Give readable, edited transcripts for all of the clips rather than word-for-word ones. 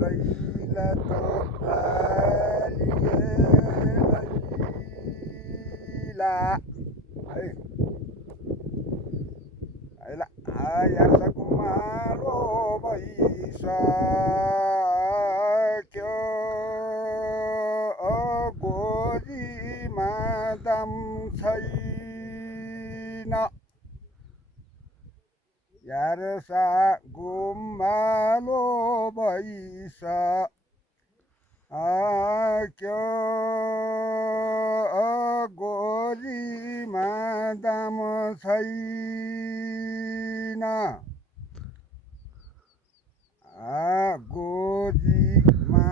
लैला तो आलिए लैला है आइला आया कुमारो भइसक्यो गोरीमा दाम छैन यार सा गुम्बालो भइसक्यो गोरीमा दाम छैन गोरीमा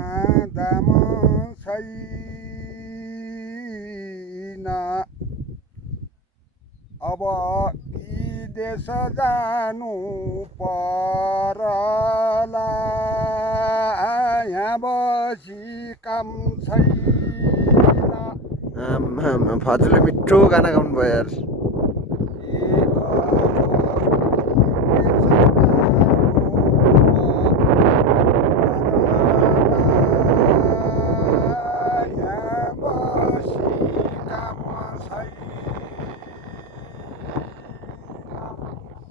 दाम छैन अब विदेश जानु परला यहाँ बसी काम छैन फजुलले मिठो गाना गाउनु भयो यार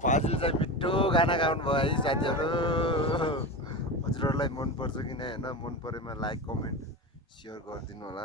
फाजिल चाहिँ मिठो गाना गाउनु भयो है साथीहरू हजुरहरूलाई मनपर्छ कि नै होइन मन परेमा लाइक कमेन्ट सेयर गरिदिनु होला।